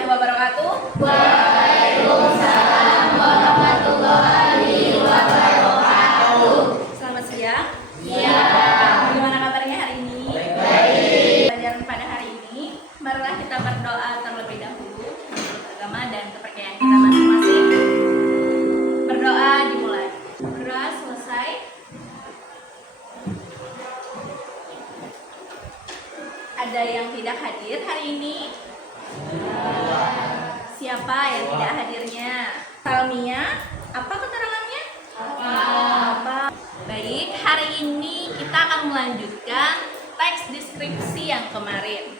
warahmatullahi wabarakatuh. Waalaikumsalam warahmatullahi wabarakatuh. Selamat siang. Siang. Bagaimana kabarnya hari ini? Baik. Pelajaran pada hari ini, marilah kita berdoa terlebih dahulu menurut agama dan kepercayaan kita masing-masing. Berdoa dimulai. Berdoa selesai. Ada yang tidak hadir hari ini? Siapa yang tidak hadirnya? Salmia, apa keterangannya? Apa? Baik, hari ini kita akan melanjutkan teks deskripsi yang kemarin.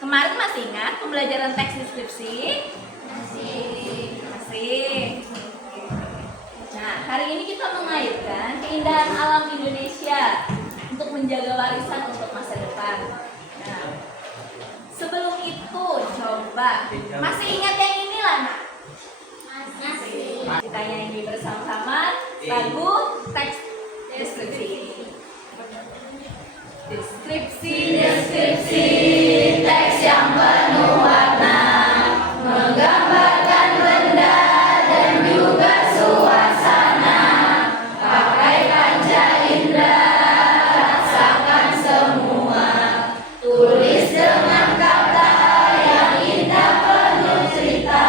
Kemarin masih ingat pembelajaran teks deskripsi? Masih. Nah, hari ini kita mengaitkan keindahan alam Indonesia untuk menjaga warisan untuk masa depan. Nah, sebelum itu coba masih ingat yang inilah, nak? Masih. Kita nyanyi bersama-sama lagu teks deskripsi. Deskripsi Teks yang penuh warna, menggambarkan benda dan juga suasana. Pakai panca indera, rasakan semua. Tulis dengan kata yang indah penuh cerita.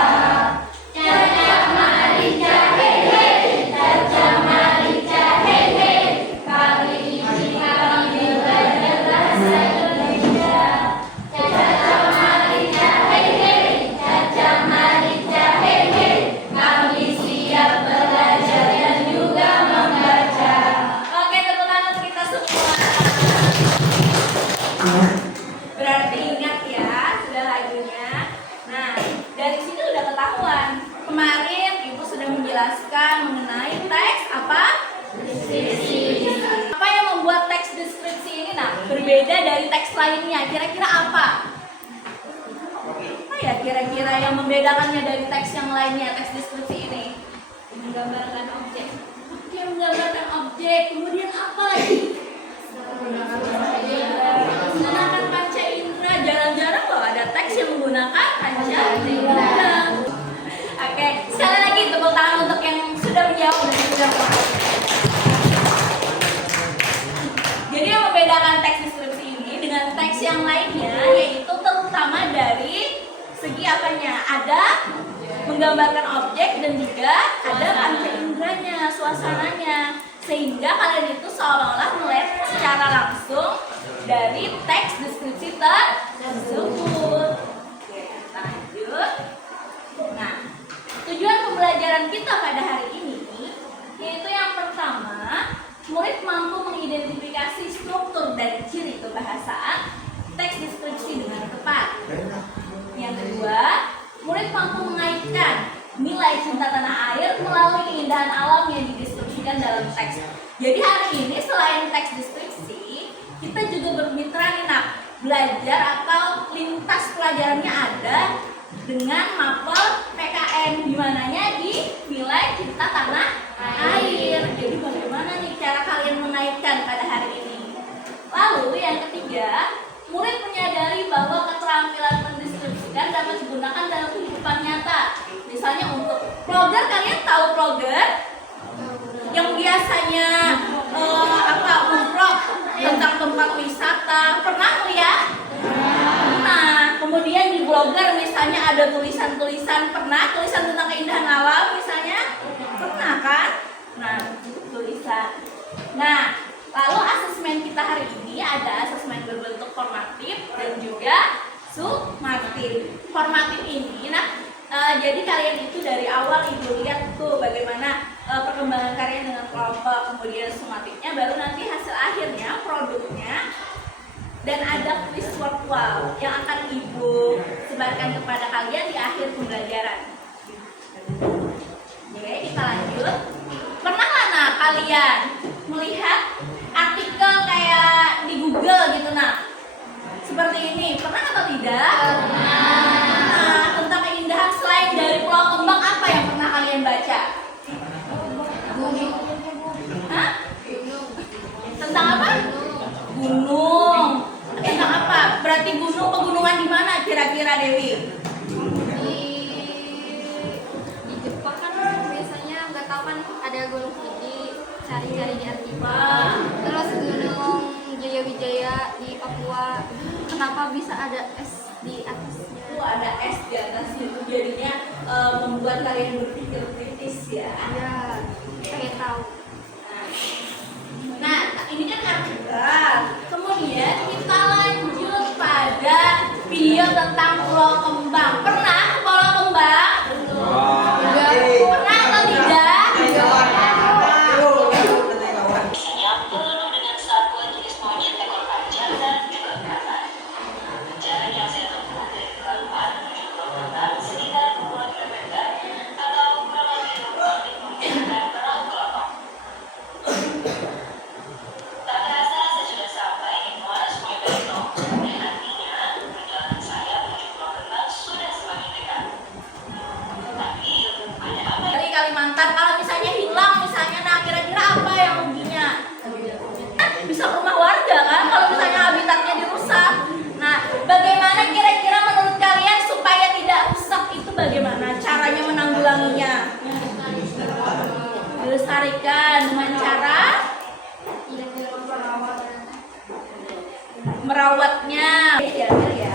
Caca marica hehe, caca marica hehe. Kali ini kami belajar bahasa Indonesia. Caca marica hehe, caca marica hehe. Kami siap belajar dan juga membaca. Oke, tepuk tangan untuk kita semua. Berarti ingat ya, sudah lagunya. Nah, dari sini udah ketahuan. Kemarin Ibu sudah menjelaskan mengenai teks apa? Deskripsi. Apa yang membuat teks deskripsi ini berbeda dari teks lainnya? Kira-kira apa? Apa ya kira-kira yang membedakannya dari teks yang lainnya, teks deskripsi ini? Menggambarkan objek. Oke, menggambarkan objek. Kemudian apa lagi? Menggunakan panca indera. Jarang-jarang loh ada teks yang menggunakan panca indera. Oke, sekali lagi tepuk tangan untuk yang sudah menjawab dan sudah menjawab. Jadi yang membedakan teks deskripsi ini dengan teks yang lainnya yaitu terutama dari segi apanya? Ada menggambarkan objek dan juga ada panca inderanya, suasananya. Sehingga kalian itu seolah-olah melihat secara langsung dari teks deskripsi tersebut. Oke, lanjut. Nah, tujuan pembelajaran kita pada hari ini yaitu yang pertama, murid mampu mengidentifikasi struktur dan ciri kebahasaan teks deskripsi dengan tepat. Yang kedua, murid mampu mengaitkan nilai cinta tanah air melalui keindahan alam yang dideskripsikan dalam teks. Jadi hari ini selain teks deskripsi, kita juga bermitra nih, belajar atau lintas pelajarannya ada dengan mapel PKN, di mananya di nilai cinta tanah air. Jadi bagaimana nih cara kalian mengaitkan pada hari ini? Lalu yang ketiga, murid menyadari bahwa keterampilan mendeskripsikan dapat digunakan dalam kehidupan nyata. Misalnya untuk vlogger, kalian tahu vlogger yang biasanya vlog tentang tempat wisata, pernah lihat? Nah, kemudian di blogger misalnya ada tulisan-tulisan, pernah tulisan tentang keindahan alam misalnya? Pernah kan? Nah, tulisan. Nah, lalu asesmen kita hari ini ada asesmen berbentuk formatif dan juga sumatif. Formatif ini, jadi kalian itu dari awal Ibu lihat tuh bagaimana perkembangan kalian dengan kelompok, kemudian sumatifnya, baru nanti hasil akhirnya produknya. Dan ada quiz virtual yang akan Ibu sebarkan kepada kalian di akhir pembelajaran. Oke, kita lanjut. Pernah nggak kalian melihat artikel kayak di Google gitu seperti ini? Pernah atau tidak? Nah, tentang keindahan selain dari Pulau Kembang, apa yang pernah kalian baca? Hah? Tentang apa? Gunung. Tentang apa? Berarti gunung, pegunungan di mana kira-kira, Dewi? di atasnya itu jadinya membuat kalian berpikir kritis ya. Ya, pengen tahu. Nah, ini kan artikel. Kemudian kita lanjut pada video tentang Pulau Kembang. Pernah ke Pulau Kembang? Pernah atau tidak? Isinya penuh dengan satwa jenis monyet ekor panjang dan juga kata. Jarak yang saya tempuh dari pelabuhan menuju Pulau Kembang sekitar 2 kilometer atau kurang lebih 20 menit menggunakan perahu kelopok. Tak terasa saya sudah sampai di Muara Sungai Bentong dan artinya perjalanan saya menuju Pulau Kembang sudah semakin dekat. Tapi ada apa Dari Kalimantan, kalau misalnya hilang, misalnya, nah kira-kira apa yang ruginya? Bisa rumah warga kan, kalau misalnya habitatnya dirusak. Nah, bagaimana kira-kira menurut kalian supaya tidak rusak itu bagaimana caranya menanggulanginya? Dilestarikan dengan cara merawatnya. Diambil ya.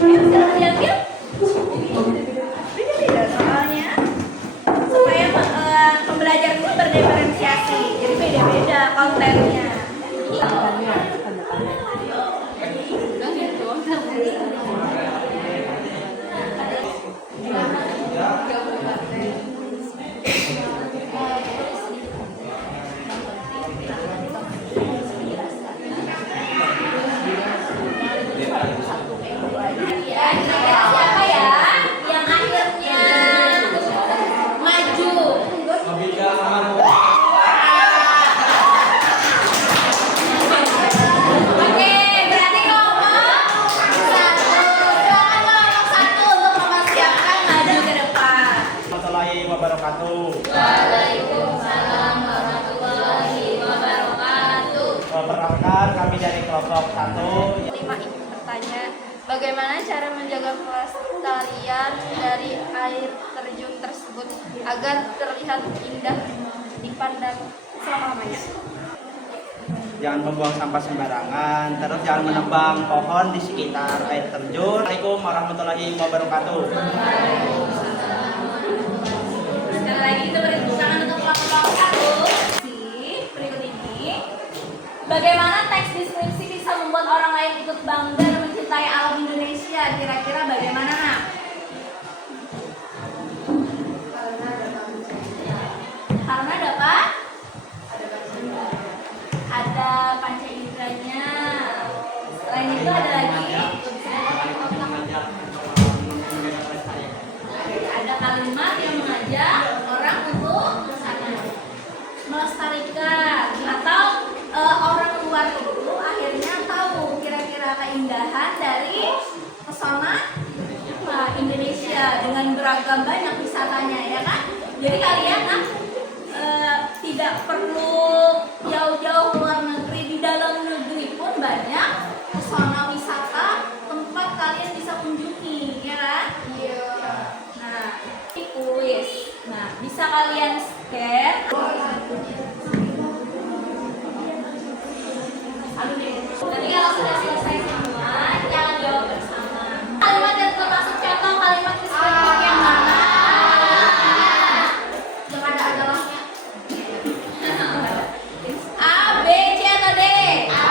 Diambil. Beda-beda soalnya. Supaya pembelajaran itu berdiferensiasi. Jadi beda-beda kontennya. Ya, kira-kira siapa ya yang akhirnya maju? Oke, berarti ngomong satu. Silakan ngomong satu untuk mempersiapkan maju ke depan. Warahmatullahi wabarakatuh. Waalaikumsalam warahmatullahi wabarakatuh. Perkenalkan kami dari kelompok 1. 5 ingin bertanya, bagaimana cara menjaga pelestarian dari air terjun tersebut agar terlihat indah dipandang selama-lamanya? Jangan membuang sampah sembarangan, terus jangan menebang pohon di sekitar air terjun. Assalamualaikum warahmatullahi wabarakatuh. Sekali lagi kita beri tepuk tangan untuk kelompok 1. Berikut ini, bagaimana teks deskripsi bisa membuat orang lain ikut bangga dan mencintai alam Indonesia? Kira-kira bagaimana, Nak? Karena ada apa? Ada panca inderanya. Selain itu ada lagi ada kalimat yang mengajak orang untuk melestarikan atau orang luar itu akhirnya tahu kira-kira keindahan dari pesona Indonesia dengan beragam banyak wisatanya, ya kan? Jadi kalian tidak perlu jauh-jauh luar negeri, di dalam negeri pun banyak pesona wisata tempat kalian bisa kunjungi, ya kan? Iya. Nah, ini kuis. Nah, bisa kalian scan. Nanti kalau sudah selesai semua, jangan jawab bersama. Kalimat yang termasuk contoh kalimat deskriptif yang mana? Yang ada adalahnya. A, B, C atau D? A.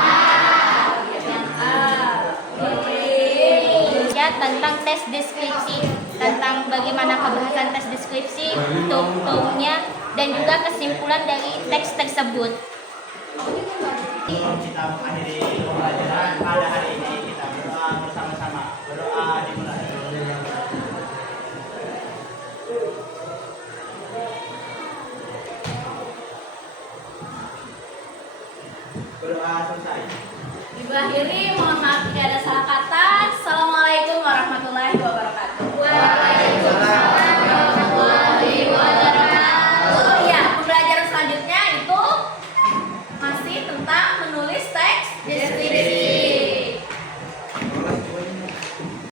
Yang A. Oke. Ya, tentang tes deskripsi, tentang bagaimana kebahasan tes deskripsi, tumnya, dan juga kesimpulan dari teks tersebut. Sebelum kita mengakhiri pembelajaran pada hari ini, kita berdoa bersama-sama. Berdoa dimulai. Berdoa selesai. Ibu akhiri, mohon maaf jika ada salah kata. Assalamualaikum warahmatullahi wabarakatuh.